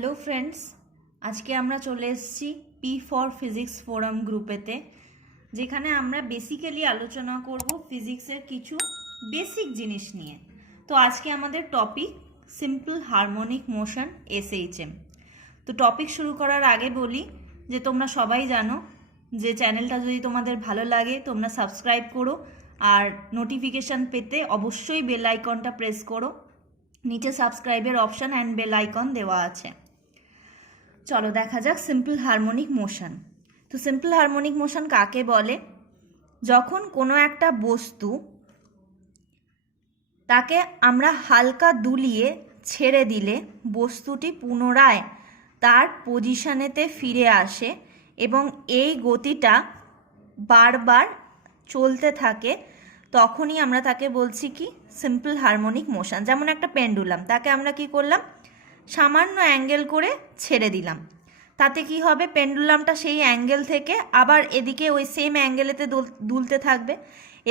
Hello friends, আজকে আমরা চলে এসেছি পি ফর ফিজিক্স ফোরাম গ্রুপেতে, যেখানে আমরা বেসিক্যালি আলোচনা করব ফিজিক্সের কিছু বেসিক জিনিস নিয়ে। তো আজকে আমাদের topic simple harmonic motion SHM. তো টপিক শুরু করার আগে বলি যে তোমরা সবাই জানো যে চ্যানেলটা যদি তোমাদের ভালো লাগে তোমরা সাবস্ক্রাইব করো, আর নোটিফিকেশান পেতে অবশ্যই বেল আইকনটা প্রেস করো। নিচে সাবস্ক্রাইবের অপশান অ্যান্ড বেল আইকন দেওয়া আছে। চলো দেখা যাক সিম্পল হারমোনিক মোশন। তো সিম্পল হারমোনিক মোশন কাকে বলে? যখন কোনো একটা বস্তু তাকে আমরা হালকা দুলিয়ে ছেড়ে দিলে বস্তুটি পুনরায় তার পজিশনেতে ফিরে আসে এবং এই গতিটা বারবার চলতে থাকে, তখনই আমরা তাকে বলছি কি সিম্পল হারমোনিক মোশন। যেমন একটা পেন্ডুলাম, তাকে আমরা কি করলাম, সামান্য অ্যাঙ্গেল করে ছেড়ে দিলাম, তাতে কি হবে, পেন্ডুলামটা সেই অ্যাঙ্গেল থেকে আবার এদিকে ওই সেম অ্যাঙ্গেলেতে দুলতে থাকবে।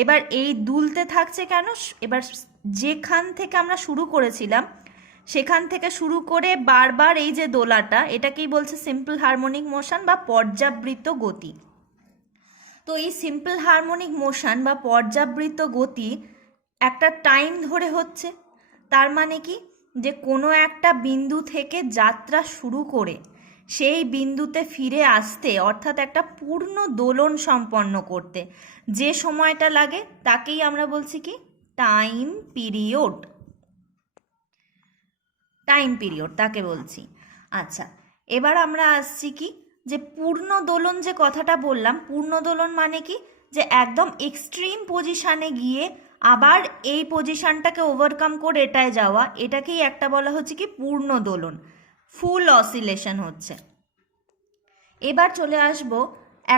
এবার এই দুলতে থাকছে কেন, এবার যেখান থেকে আমরা শুরু করেছিলাম সেখান থেকে শুরু করে বারবার এই যে দোলাটা, এটাকেই বলছে সিম্পল হারমোনিক মোশন বা পর্যাবৃত্ত গতি। তো এই সিম্পল হারমোনিক মোশন বা পর্যাবৃত্ত গতি একটা টাইম ধরে হচ্ছে। তার মানে কি, যে কোনো একটা বিন্দু থেকে যাত্রা শুরু করে সেই বিন্দুতে ফিরে আসতে, অর্থাৎ একটা পূর্ণ দোলন সম্পন্ন করতে যে সময়টা লাগে তাকেই আমরা বলছি কি টাইম পিরিয়ড। টাইম পিরিয়ড তাকে বলছি। আচ্ছা, এবার আমরা আসছি কি, যে পূর্ণ দোলন যে কথাটা বললাম, পূর্ণ দোলন মানে কি, যে একদম এক্সট্রিম পজিশানে গিয়ে আবার এই পজিশানটাকে ওভারকাম করে এটায় যাওয়া, এটাকেই একটা বলা হচ্ছে কি পূর্ণ দোলন, ফুল অসিলেশন হচ্ছে। এবার চলে আসব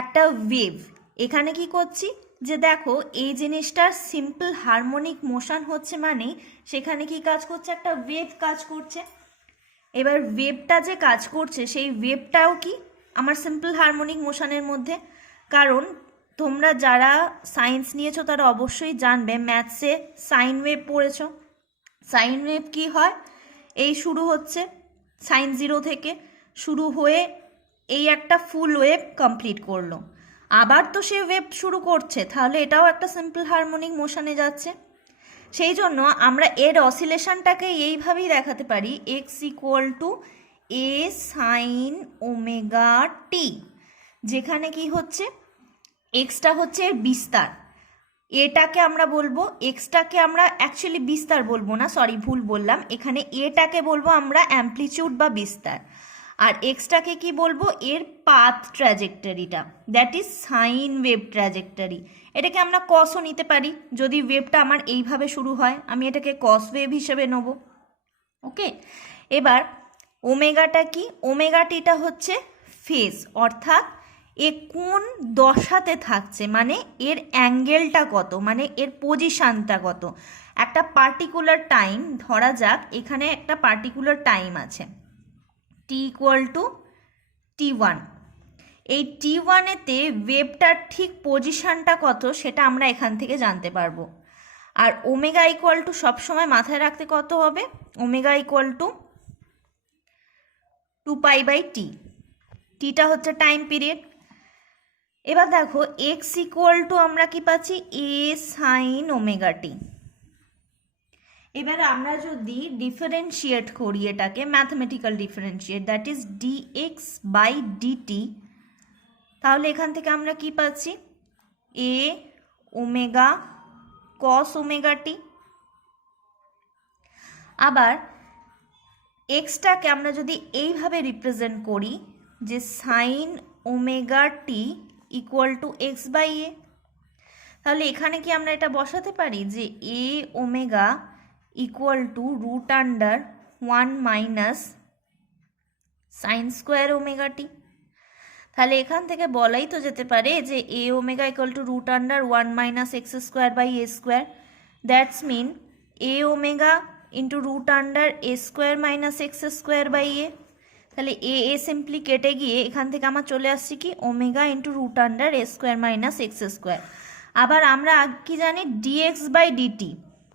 একটা ওয়েভ। এখানে কি করছি, যে দেখো এই জিনিসটার সিম্পল হারমোনিক মোশন হচ্ছে মানে সেখানে কি কাজ করছে, একটা ওয়েভ কাজ করছে। এবার ওয়েভটা যে কাজ করছে সেই ওয়েভটাও কি আমার সিম্পল হারমোনিক মোশনের মধ্যে। কারণ তোমরা যারা সায়েন্স নিয়েছো তারা অবশ্যই জানবে, ম্যাথসে সাইন ওয়েভ পড়েছো। সাইন ওয়েভ কি হয়, এই শুরু হচ্ছে সাইন 0 থেকে শুরু হয়ে এই একটা ফুল ওয়েভ কমপ্লিট করলো, আবার তো সে ওয়েভ শুরু করছে, তাহলে এটাও একটা সিম্পল হারমোনিক মোশনে যাচ্ছে। সেই জন্য আমরা এর অসিলেশনটাকে এইভাবেই দেখাতে পারি, x equal to a sine omega t, যেখানে কি হচ্ছে, এক্সটা হচ্ছে এর বিস্তার, এটাকে আমরা বলবো, এক্সটাকে আমরা অ্যাকচুয়ালি বিস্তার বলবো না, সরি ভুল বললাম, এখানে এটাকে বলবো আমরা অ্যাম্পলিটিউড বা বিস্তার, আর এক্সটাকে কি বলবো, এর পাথ ট্র্যাজেক্টরিটা, that is sine wave trajectory. এটাকে আমরা কসও নিতে পারি, যদি ওয়েভটা আমার এইভাবে শুরু হয় আমি এটাকে কস ওয়েভ হিসেবে নেব। ওকে, এবার ওমেগাটা কি, ওমেগা টিটা হচ্ছে ফেজ, অর্থাৎ এ কোন দশাতে থাকছে, মানে এর অ্যাঙ্গেলটা কত, মানে এর পজিশানটা কত। একটা পার্টিকুলার টাইম, ধরা যাক এখানে একটা পার্টিকুলার টাইম আছে টি ইকুয়াল টু T1। এই T1-এতে ওয়েভটার ঠিক পজিশানটা কত সেটা আমরা এখান থেকে জানতে পারবো। আর ওমেগা ইকুয়াল টু সবসময় মাথায় রাখতে কত হবে, ওমেগা ইকুয়াল টু 2π/T। টিটা হচ্ছে টাইম পিরিয়ড। এবার দেখো এক্স ইকুয়াল টু আমরা কি পাচ্ছি, এ সাইন ওমেগা টি। এবার আমরা যদি ডিফারেন্সিয়েট করি এটাকে, mathematical differentiate, that is dx/dt, তাহলে এখান থেকে আমরা কি পাচ্ছি, এ ওমেগা কস ওমেগা টি। আবার এক্সটাকে আমরা যদি এইভাবে রিপ্রেজেন্ট করি, যে sine omega t equal to x/a, তাহলে এখানে কি আমরা এটা বসাতে পারি, যে a omega equal to √1 minus sine square omega t. তাহলে এখান থেকে বলাই তো যেতে পারে যে a omega equal to √1 minus x² / a², that's mean a omega into √a² minus x²/a। তাহলে এ সিম্পলি কেটে গিয়ে এখান থেকে আমার চলে আসছে কি omega into √a² minus x²। আবার আমরা কি জানি, dx/dt,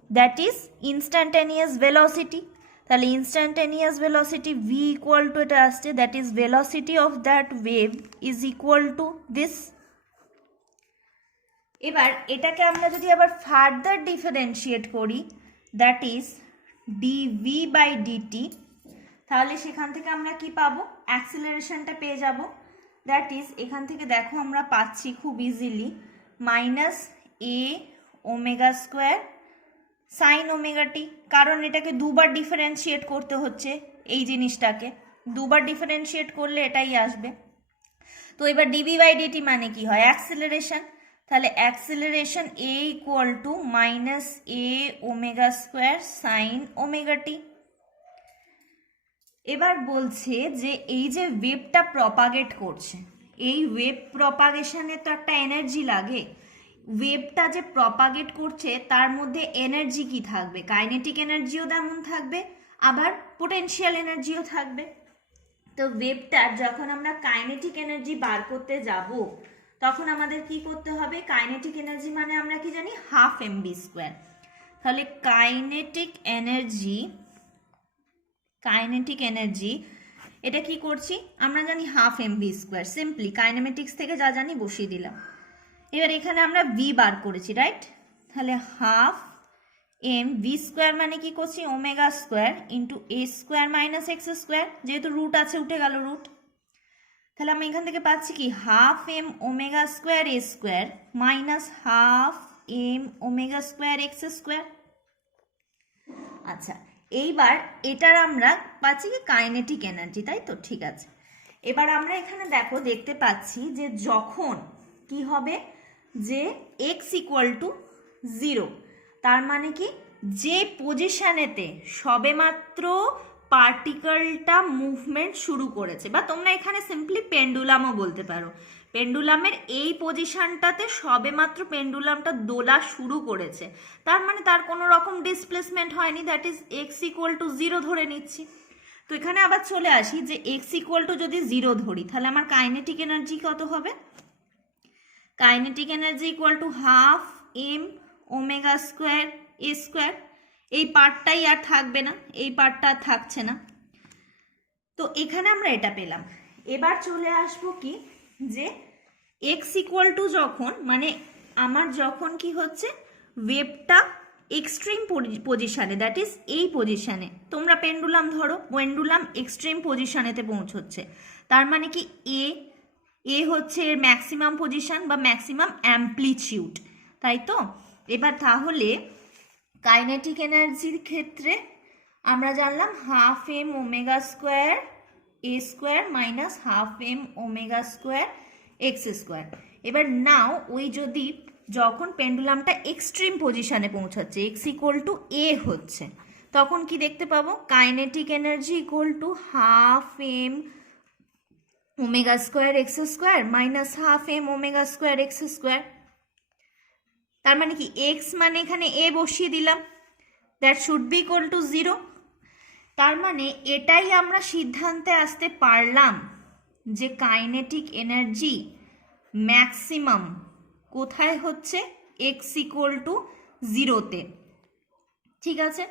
that is instantaneous velocity. তাহলে instantaneous velocity v equal to এটা আসছে, that is velocity of that wave is equal to this. এবার এটাকে আমরা যদি আবার ফার্দার ডিফারেন্সিয়েট করি, that is d v by d t, তাহলে সেখান থেকে আমরা কি পাবো, অ্যাক্সিলারেশনটা পেয়ে যাব। দ্যাট ইজ এখান থেকে দেখো আমরা পাচ্ছি খুব easily minus a omega square sine omega টি, কারণ এটাকে দুবার ডিফারেন্সিয়েট করতে হচ্ছে, এই জিনিসটাকে দুবার ডিফারেন্সিয়েট করলে এটাই আসবে। তো এবার ডিভি বাই ডিটি মানে কি হয়, অ্যাক্সিলারেশন, তাহলে acceleration a equal to minus a omega square sine omega t. এবার বলছে যে এই যে ওয়েভটা প্রপাগেট করছে, এই ওয়েভ প্রপাগেশনে তো একটা এনার্জি লাগে, ওয়েভটা যে প্রপাগেট করছে তার মধ্যে এনার্জি কি থাকবে, কাইনেটিক এনার্জিও তেমন থাকবে, আবার পোটেনশিয়াল এনার্জিও থাকবে। তো ওয়েভটার যখন আমরা কাইনেটিক এনার্জি বার করতে যাব তখন আমাদের কি করতে হবে, কাইনেটিক এনার্জি মানে আমরা কি জানি হাফ এমভি স্কোয়ার, তাহলে কাইনেটিক এনার্জি এটা কি করছি আমরা জানি half MV square, simply kinematics থেকে যা জানি বসিয়ে দিলাম। এবার এখানে আমরা ভি বার করেছি, রাইট, তাহলে হাফ এম ভি স্কোয়ার মানে কি করছি ওমেগা স্কোয়ার ইন্টু এ স্কোয়ার মাইনাস এক্স স্কোয়ার, যেহেতু রুট আছে উঠে গেল রুট, তাহলে আমি এখান থেকে পাচ্ছি কি half m omega square a square minus half m omega square x square. আচ্ছা, এইবার এটার আমরা পাচ্ছি কি কাইনেটিক এনার্জি, তাই তো, ঠিক আছে। এবার আমরা এখানে দেখতে পাচ্ছি যে যখন কি হবে যে এক্স ইকুয়াল টু 0, তার মানে কি যে পজিশনেতে সবেমাত্র পার্টিকেলটা মুভমেন্ট শুরু করেছে, বা তোমরা এখানে সিম্পলি পেন্ডুলামও বলতে পারো, পেন্ডুলামের এই পজিশনটাতে সবেমাত্র পেন্ডুলামটা দোলা শুরু করেছে, তার মানে তার কোনো রকম ডিসপ্লেসমেন্ট হয়নি, that is x equal to 0 ধরে নিচ্ছি। তো এখানে আবার চলে আসি যে এক্স ইকুয়াল টু যদি 0 ধরি তাহলে আমার কাইনেটিক এনার্জি কত হবে, kinetic energy equal to half m omega square a square, এই পার্টটাই আর থাকবে না, এই পার্টটা আর থাকছে না। তো এখানে আমরা এটা পেলাম। এবার চলে আসবো কি যে এক্স ইকুয়াল টু যখন মানে আমার যখন কি হচ্ছে ওয়েভটা এক্সট্রিম পজিশনে, দ্যাট ইজ এই পজিশনে, তোমরা পেন্ডুলাম ধরো, পেন্ডুলাম এক্সট্রিম পজিশনেতে পৌঁছচ্ছে, তার মানে কি এ হচ্ছে এর ম্যাক্সিমাম পজিশন বা ম্যাক্সিমাম অ্যাম্প্লিটিউড, তাই তো। এবার তাহলে কাইনেটিক এনার্জির ক্ষেত্রে আমরা জানলাম half m omega square a square minus half m omega square x square. এবার নাও ওই যদি যখন পেন্ডুলামটা এক্সট্রিম পজিশনে পৌঁছাচ্ছে, এক্স ইকুয়াল টু এ হচ্ছে, তখন কি দেখতে পাবো, kinetic energy equal to half m omega square x square minus half m omega square x square. তার মানে কি এক্স মানে এখানে এ বসিয়ে দিলাম, that should be equal to 0। তার মানে এটাই আমরা সিদ্ধান্তে আসতে পারলাম যে কাইনেটিক এনার্জি ম্যাক্সিমাম কোথায় হচ্ছে, এক্স ইকুয়াল টু 0-তে, ঠিক আছে।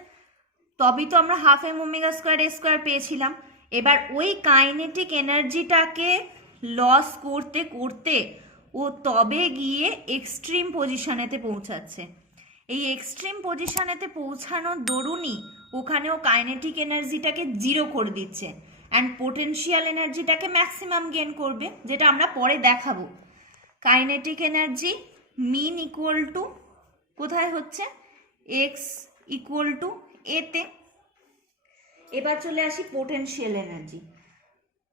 তবেই তো আমরা half m omega square a square পেয়েছিলাম। এবার ওই কাইনেটিক এনার্জিটাকে লস করতে করতে ও তবে গিয়ে এক্সট্রিম পজিশনেতে পৌঁছাচ্ছে, এই এক্সট্রিম পজিশনেতে পৌঁছানোর দরুনই ওখানেও কাইনেটিক এনার্জিটাকে 0 করে দিচ্ছে অ্যান্ড পোটেনশিয়াল এনার্জিটাকে ম্যাক্সিমাম গেন করবে, যেটা আমরা পরে দেখাবো। Kinetic energy mean equal to কোথায় হচ্ছে, এক্স ইকুয়াল টু এতে। এবার চলে আসি পোটেনশিয়াল এনার্জি।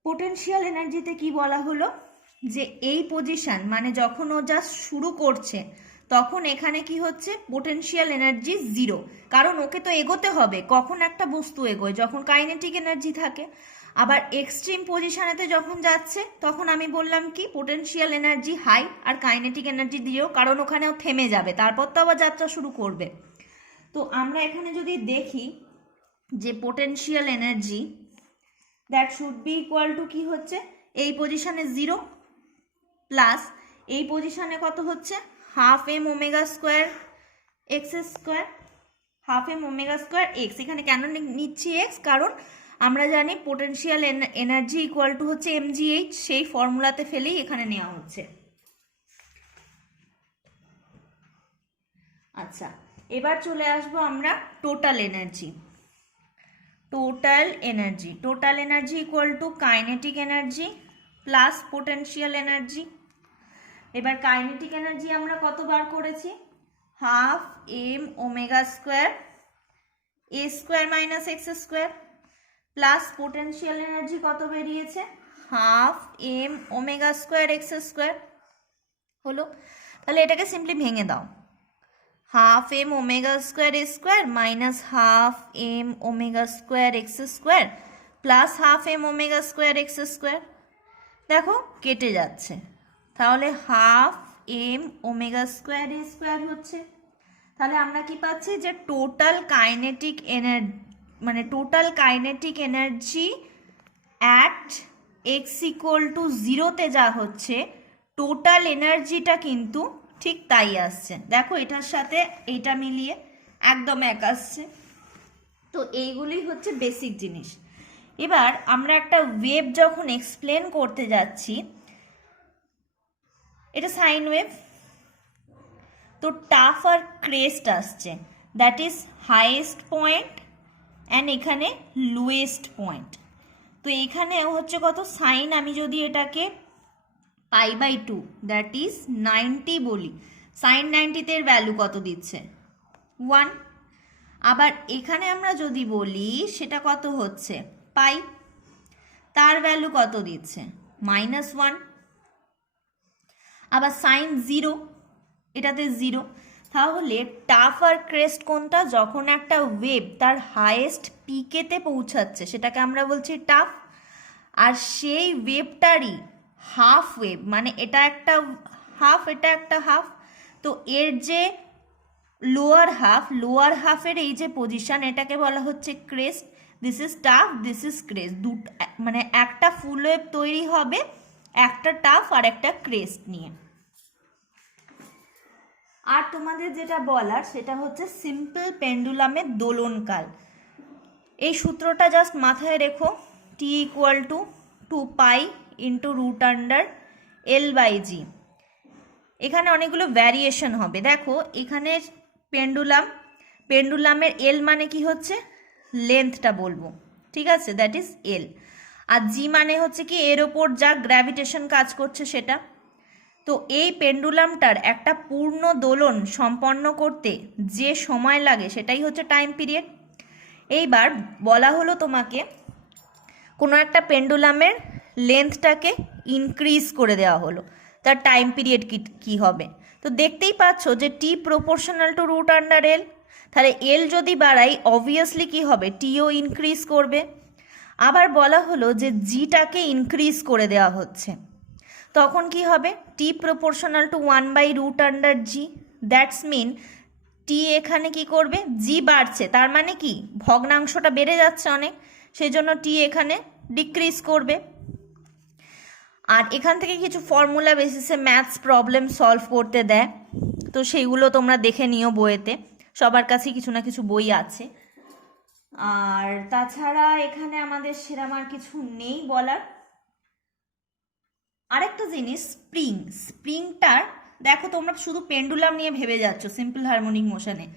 পোটেনশিয়াল এনার্জিতে কি বলা হলো যে এই পজিশন মানে যখন ও জাস্ট শুরু করছে তখন এখানে কি হচ্ছে, পোটেনশিয়াল এনার্জি 0, কারণ ওকে তো এগোতে হবে, কখন একটা বস্তু এগোয় যখন কাইনেটিক এনার্জি থাকে। আবার এক্সট্রিম পজিশনেতে যখন যাচ্ছে তখন আমি বললাম কি পোটেনশিয়াল এনার্জি হাই আর কাইনেটিক এনার্জি 0, কারণ ওখানেও থেমে যাবে, তারপর তো আবার যাত্রা শুরু করবে। তো আমরা এখানে যদি দেখি যে potential energy that should be equal two কি হচ্ছে, এই পজিশনে 0 প্লাস এই পজিশনে কত হচ্ছে half m omega square x square, half m omega square x. এখানে কেন নিচ্ছি এক্স? কারণ আমরা জানি পোটেনশিয়াল এনার্জি ইকুয়াল টু হচ্ছে mgh, সেই ফর্মুলাতে ফেলেই এখানে নেওয়া হচ্ছে। আচ্ছা, এবার চলে আসবো আমরা total energy. Total energy equal to kinetic energy plus potential energy. এবার কাইনেটিক এনার্জি আমরা কত বার করেছি? Half m omega square a square minus x square, plus potential energy কত বেরিয়েছে? Half m omega square x square. হলো, তাহলে এটাকে সিম্পলি ভেঙে দাও। Half m omega square a square minus half m omega square x square plus half m omega square x square. দেখো কেটে যাচ্ছে, তাহলে half m omega square a square হচ্ছে। তাহলে আমরা কি পাচ্ছি? যে total kinetic energy at x equal two জিরোতে যা হচ্ছে, টোটাল এনার্জিটা কিন্তু ঠিক তাই আসছে। দেখো এটার সাথে এইটা মিলিয়ে একদম এক আসছে। তো এইগুলি হচ্ছে বেসিক জিনিস। এবার আমরা একটা ওয়েভ যখন এক্সপ্লেন করতে যাচ্ছি, এটা সাইন ওয়েভ, তো টাফ আর ক্রেস্ট আসছে, that is highest point and এখানে লোয়েস্ট পয়েন্ট। তো এখানে হচ্ছে কত সাইন, আমি যদি এটাকে π/2 দ্যাট ইজ 90 বলি, সাইন 90 এর ভ্যালু কত দিচ্ছে? 1। আবার এখানে আমরা যদি বলি সেটা কত হচ্ছে? পাই, তার ভ্যালু কত দিচ্ছে? -1। আবার সাইন 0, এটাতে 0। তাহলে টাফ আর ক্রেস্ট কোনটা? যখন একটা ওয়েভ তার হাইয়েস্ট পিকেতে পৌঁছাচ্ছে সেটাকে আমরা বলছি টাফ, আর সেই ওয়েভটারই হাফ ওয়েভ, মানে এটা একটা হাফ এটা একটা হাফ, তো এর যে লোয়ার হাফের এই যে পজিশন, এটাকে বলা হচ্ছে crest. This is tough, this is crest. মানে একটা ফুল ওয়েভ তৈরি হবে একটা টাফ আর একটা ক্রেস্ট নিয়ে। আর তোমাদের যেটা বলার সেটা হচ্ছে সিম্পল পেন্ডুলামের দোলনকাল। এই সূত্রটা জাস্ট মাথায় রেখো, টি ইকুয়াল টু 2π ইন্টু √L/g। এখানে অনেকগুলো ভ্যারিয়েশন হবে। দেখো এখানে পেন্ডুলামের এল মানে কি হচ্ছে? লেন্থটা বলবো, ঠিক আছে, দ্যাট ইজ এল। আর জি মানে হচ্ছে কি এর ওপর যা গ্র্যাভিটেশন কাজ করছে সেটা। তো এই পেন্ডুলামটার একটা পূর্ণ দোলন সম্পন্ন করতে যে সময় লাগে সেটাই হচ্ছে টাইম পিরিয়ড। এইবার বলা হলো তোমাকে কোনো একটা পেন্ডুলামের লেন্থটাকে ইনক্রিজ করে দেওয়া হলো, তার টাইম পিরিয়ড কি হবে? তো দেখতেই পাচ্ছ যে টি প্রপোর্শনাল টু √L। তাহলে এল যদি বাড়াই অবভিয়াসলি কি হবে? টিও ইনক্রিজ করবে। আবার বলা হলো যে জিটাকে ইনক্রিজ করে দেওয়া হচ্ছে, তখন কি হবে? T proportional to 1/√g। That's mean t এখানে কি করবে? জি বাড়ছে, তার মানে কি ভগ্নাংশটা বেড়ে যাচ্ছে অনেক, সেই জন্য টি এখানে ডিক্রিজ করবে। আর এখান থেকে কিছু ফর্মুলা বেসিসে ম্যাথস প্রবলেম সলভ করতে দেয়, তো সেইগুলো তোমরা দেখে নিও বইয়েতে, সবার কাছেই কিছু না কিছু বই আছে। আর তাছাড়া এখানে আমাদের সেরকম আর কিছু নেই বলার। আরেকটা জিনিস, স্প্রিংটার দেখো তোমরা শুধু পেন্ডুলাম নিয়ে ভেবে যাচ্ছ সিম্পল হারমোনিক মোশনে।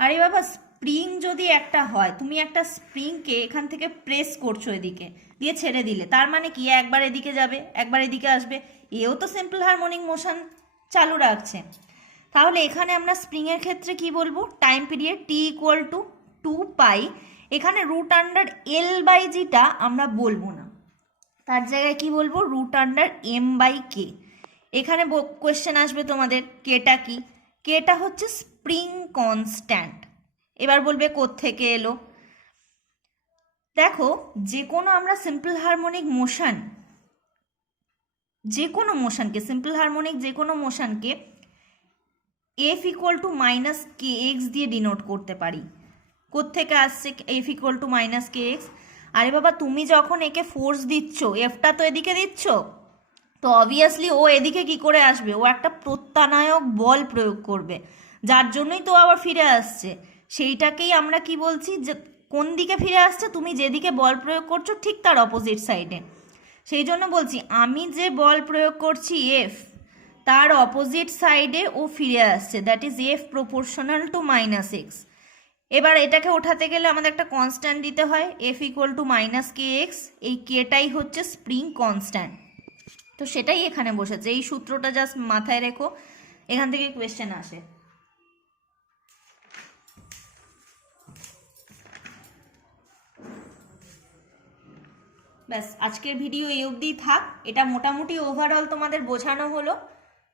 আরে বাবা, স্প্রিং যদি একটা হয়, তুমি একটা স্প্রিংকে এখান থেকে প্রেস করছো এদিকে দিয়ে ছেড়ে দিলে, তার মানে কি একবার এদিকে যাবে একবার এদিকে আসবে, এও তো সিম্পল হারমোনিক মোশন চালু রাখছে। তাহলে এখানে আমরা স্প্রিংয়ের ক্ষেত্রে কি বলবো? Time period t equal to 2π। এখানে √L/gটা আমরা বলবো না, তার জায়গায় কি বলবো? √M/k। এখানে কোয়েশ্চেন আসবে তোমাদের কেটা কি? কেটা হচ্ছে স্প্রিং কনস্ট্যান্ট। এবার বলবে কোত্থেকে এলো? দেখো যে কোনো আমরা সিম্পল হারমোনিক মোশন, যে কোনো মোশনকে সিম্পল হারমোনিক যে কোনো মোশনকে F ইকুয়াল টু -kx দিয়ে ডিনোট করতে পারি। কোত্থেকে আসছে F ইকুয়াল টু -kx? আরে বাবা, তুমি যখন একে ফোর্স দিচ্ছ, এফটা তো এদিকে দিচ্ছ, তো অবভিয়াসলি ও এদিকে কি করে আসবে? ও একটা প্রত্যানায়ক বল প্রয়োগ করবে, যার জন্যই তো আবার ফিরে আসছে। সেইটাকেই আমরা কি বলছি, যে কোন দিকে ফিরে আসছে, তুমি যেদিকে বল প্রয়োগ করছো ঠিক তার অপোজিট সাইডে। সেই জন্য বলছি আমি যে বল প্রয়োগ করছি এফ, তার অপোজিট সাইডে ও ফিরে আসছে, that is F proportional to minus x. এবার এটাকে ওঠাতে গেলে আমাদের একটা কনস্ট্যান্ট দিতে হয়, F equal to minus K x, এই কেটাই হচ্ছে স্প্রিং কনস্ট্যান্ট। তো সেটাই এখানে বসেছে, এই সূত্রটা জাস্ট মাথায় রেখো, এখান থেকে কোয়েশ্চেন আসে। ব্যাস, আজকের ভিডিও এই অবধিই থাক। এটা মোটামুটি ওভারঅল তোমাদের বোঝানো হলো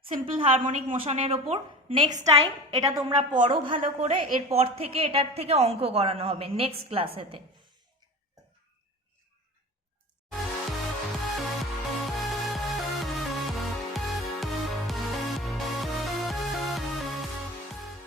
সিম্পল হারমোনিক মোশনের ওপর। নেক্সট টাইম এটা তোমরা পড়ো ভালো করে, এরপর থেকে এটার থেকে অঙ্ক করানো হবে নেক্সট ক্লাসেতে।